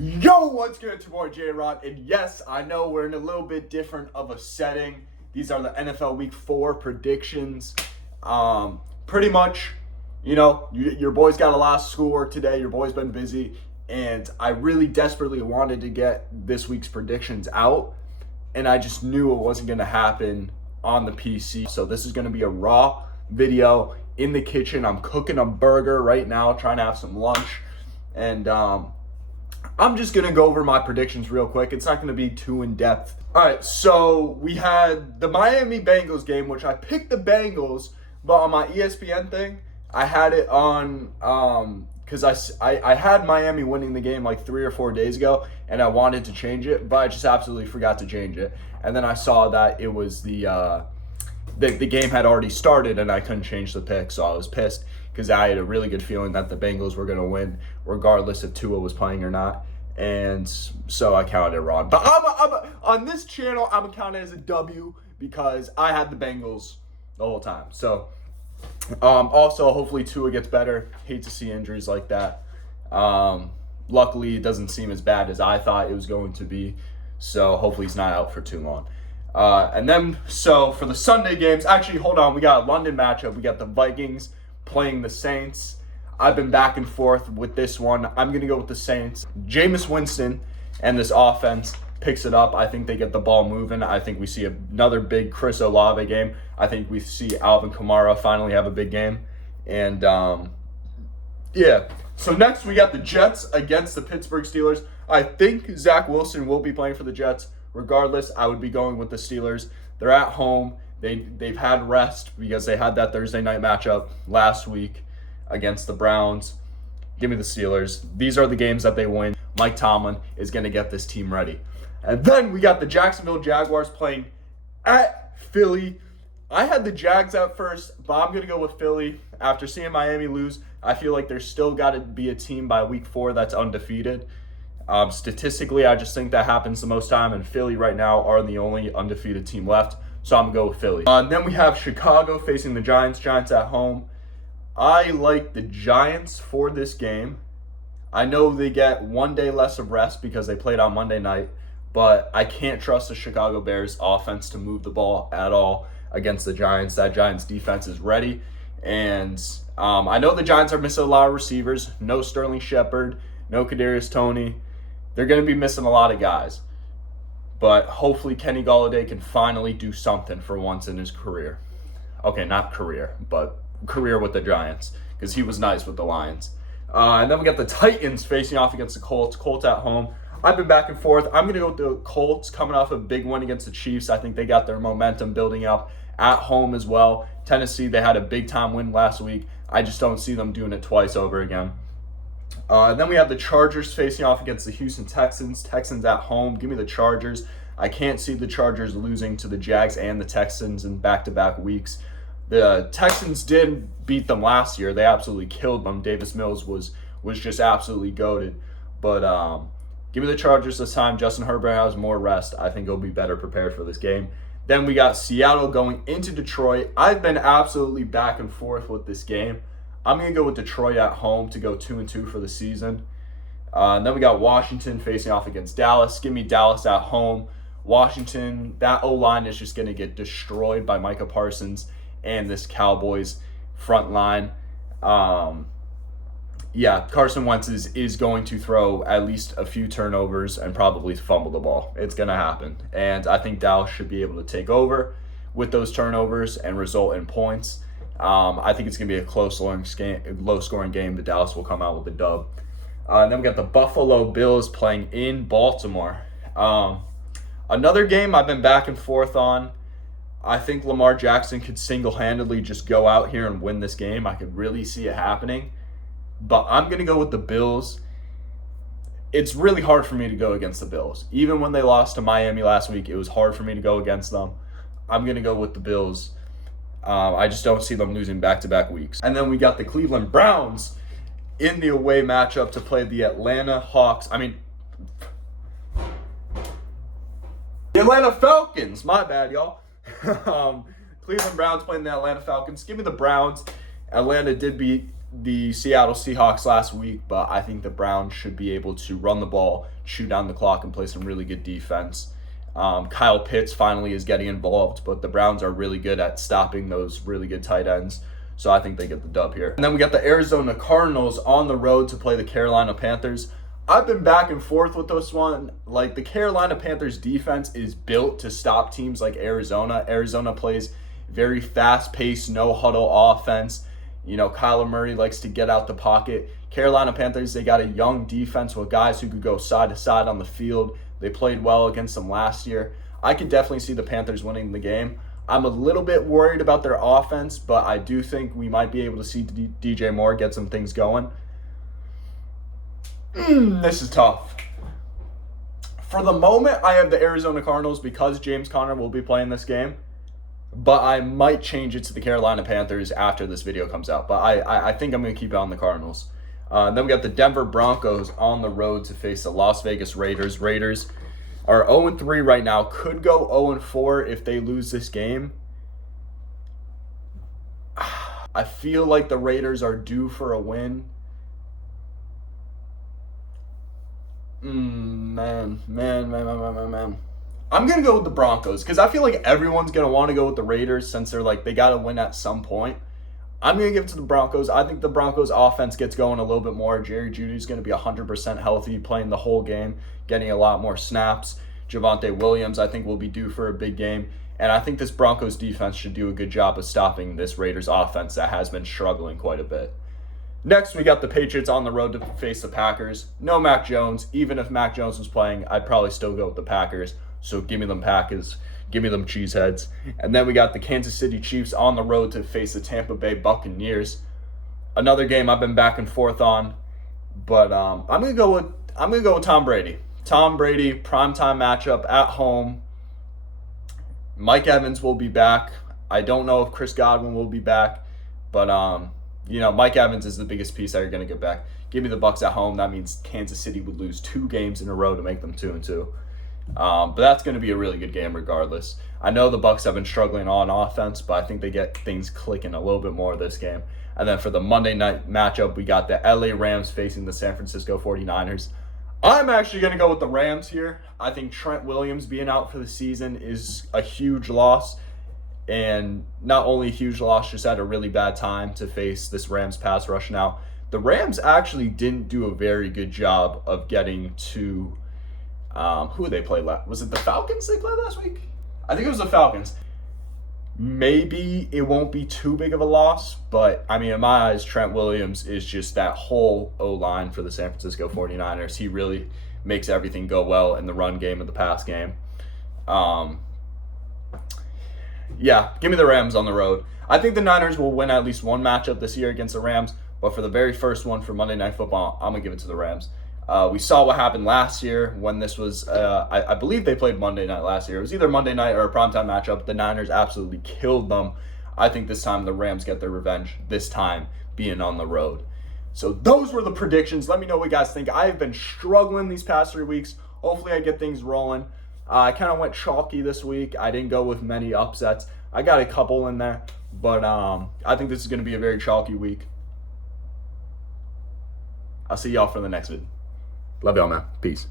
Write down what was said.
Yo, what's good? It's your boy J-Rod, and yes, I know we're in a little bit different of a setting. These are the NFL Week 4 predictions. Pretty much, your boy's got a lot of schoolwork today. Your boy's been busy, and I really desperately wanted to get this week's predictions out, and I just knew it wasn't going to happen on the PC. So this is going to be a raw video in the kitchen. I'm cooking a burger right now, trying to have some lunch, and I'm just going to go over my predictions real quick. It's not going to be too in-depth. All right, so we had the Miami Bengals game, which I picked the Bengals, but on my ESPN thing, I had it on because I had Miami winning the game like 3 or 4 days ago, and I wanted to change it, but I just absolutely forgot to change it. And then I saw that it was the game had already started, and I couldn't change the pick, so I was pissed because I had a really good feeling that the Bengals were going to win regardless if Tua was playing or not. And so I counted it wrong. But I'm on this channel, I'm going to count it as a W because I had the Bengals the whole time. So also, hopefully Tua gets better. Hate to see injuries like that. Luckily, it doesn't seem as bad as I thought it was going to be. So hopefully he's not out for too long. And then, so for the Sunday games, actually, hold on. We got a London matchup. We got the Vikings playing the Saints. I've been back and forth with this one. I'm going to go with the Saints. Jameis Winston and this offense picks it up. I think they get the ball moving. I think we see another big Chris Olave game. I think we see Alvin Kamara finally have a big game. And, yeah. So next we got the Jets against the Pittsburgh Steelers. I think Zach Wilson will be playing for the Jets. Regardless, I would be going with the Steelers. They're at home. They've had rest because they had that Thursday night matchup last week against the Browns. Give me the Steelers. These are the games that they win. Mike Tomlin is going to get this team ready. And then we got the Jacksonville Jaguars playing at Philly. I had the Jags at first, but I'm going to go with Philly. After seeing Miami lose, I feel like there's still got to be a team by week 4 that's undefeated. Statistically, I just think that happens the most time, and Philly right now are the only undefeated team left, so I'm going to go with Philly. Then we have Chicago facing the Giants. Giants at home. I like the Giants for this game. I know they get 1 day less of rest because they played on Monday night, but I can't trust the Chicago Bears offense to move the ball at all against the Giants. That Giants defense is ready, and I know the Giants are missing a lot of receivers. No Sterling Shepard, no Kadarius Toney. They're going to be missing a lot of guys, but hopefully Kenny Golladay can finally do something for once in his career. Okay, not career, but career with the Giants, because he was nice with the Lions. And then we got the Titans facing off against the Colts. Colts at home. I've been back and forth. I'm going to go with the Colts coming off a big win against the Chiefs. I think they got their momentum building up at home as well. Tennessee, they had a big-time win last week. I just don't see them doing it twice over again. And then we have the Chargers facing off against the Houston Texans. Texans at home. Give me the Chargers. I can't see the Chargers losing to the Jags and the Texans in back-to-back weeks. The Texans did beat them last year. They absolutely killed them. Davis Mills was just absolutely goated. But give me the Chargers this time. Justin Herbert has more rest. I think he'll be better prepared for this game. Then we got Seattle going into Detroit. I've been absolutely back and forth with this game. I'm going to go with Detroit at home to go 2-2 for the season. And then we got Washington facing off against Dallas. Give me Dallas at home. Washington, that O-line is just going to get destroyed by Micah Parsons and this Cowboys front line. Carson Wentz is going to throw at least a few turnovers and probably fumble the ball. It's going to happen. And I think Dallas should be able to take over with those turnovers and result in points. I think it's going to be a low-scoring game. The Dallas will come out with a dub. And then we got the Buffalo Bills playing in Baltimore. Another game I've been back and forth on. I think Lamar Jackson could single-handedly just go out here and win this game. I could really see it happening. But I'm going to go with the Bills. It's really hard for me to go against the Bills. Even when they lost to Miami last week, it was hard for me to go against them. I'm going to go with the Bills. I just don't see them losing back-to-back weeks. And then we got the Cleveland Browns in the away matchup to play the Atlanta Hawks. The Atlanta Falcons. My bad, y'all. Cleveland Browns playing the Atlanta Falcons. Give me the Browns. Atlanta did beat the Seattle Seahawks last week, but I think the Browns should be able to run the ball, shoot down the clock, and play some really good defense. Kyle Pitts finally is getting involved, but the Browns are really good at stopping those really good tight ends. So I think they get the dub here. And then we got the Arizona Cardinals on the road to play the Carolina Panthers. I've been back and forth with this one. Like, the Carolina Panthers defense is built to stop teams like Arizona. Arizona plays very fast-paced, no-huddle offense. You know, Kyler Murray likes to get out the pocket. Carolina Panthers, they got a young defense with guys who could go side to side on the field. They played well against them last year. I could definitely see the Panthers winning the game. I'm a little bit worried about their offense, but I do think we might be able to see DJ Moore get some things going. This is tough. For the moment, I have the Arizona Cardinals because James Conner will be playing this game. But I might change it to the Carolina Panthers after this video comes out. But I think I'm going to keep it on the Cardinals. Then we got the Denver Broncos on the road to face the Las Vegas Raiders. Raiders are 0-3 right now. Could go 0-4 if they lose this game. I feel like the Raiders are due for a win. Man. I'm going to go with the Broncos because I feel like everyone's going to want to go with the Raiders since they got to win at some point. I'm going to give it to the Broncos. I think the Broncos offense gets going a little bit more. Jerry Jeudy's going to be 100% healthy, playing the whole game, getting a lot more snaps. Javonte Williams, I think, will be due for a big game. And I think this Broncos defense should do a good job of stopping this Raiders offense that has been struggling quite a bit. Next, we got the Patriots on the road to face the Packers. No Mac Jones. Even if Mac Jones was playing, I'd probably still go with the Packers. So give me them Packers. Give me them cheeseheads. And then we got the Kansas City Chiefs on the road to face the Tampa Bay Buccaneers. Another game I've been back and forth on, but I'm gonna go with Tom Brady. Tom Brady primetime matchup at home. Mike Evans will be back. I don't know if Chris Godwin will be back, but Mike Evans is the biggest piece that you're gonna get back. Give me the Bucs at home. That means Kansas City would lose 2 games in a row to make them 2-2. But that's going to be a really good game regardless. I know the Bucs have been struggling on offense, but I think they get things clicking a little bit more this game. And then for the Monday night matchup, we got the LA Rams facing the San Francisco 49ers. I'm actually going to go with the Rams here. I think Trent Williams being out for the season is a huge loss. And not only a huge loss, just at a really bad time to face this Rams pass rush now. The Rams actually didn't do a very good job of getting to... who did they play last? Was it the Falcons they played last week? I think it was the Falcons. Maybe it won't be too big of a loss, but I mean, in my eyes, Trent Williams is just that whole O-line for the San Francisco 49ers. He really makes everything go well in the run game and the pass game. Yeah, give me the Rams on the road. I think the Niners will win at least one matchup this year against the Rams, but for the very first one for Monday Night Football, I'm going to give it to the Rams. We saw what happened last year when this was, I believe they played Monday night last year. It was either Monday night or a primetime matchup. The Niners absolutely killed them. I think this time the Rams get their revenge, this time being on the road. So those were the predictions. Let me know what you guys think. I've been struggling these past 3 weeks. Hopefully I get things rolling. I kind of went chalky this week. I didn't go with many upsets. I got a couple in there, but I think this is going to be a very chalky week. I'll see y'all for the next vid. Love y'all, man. Peace.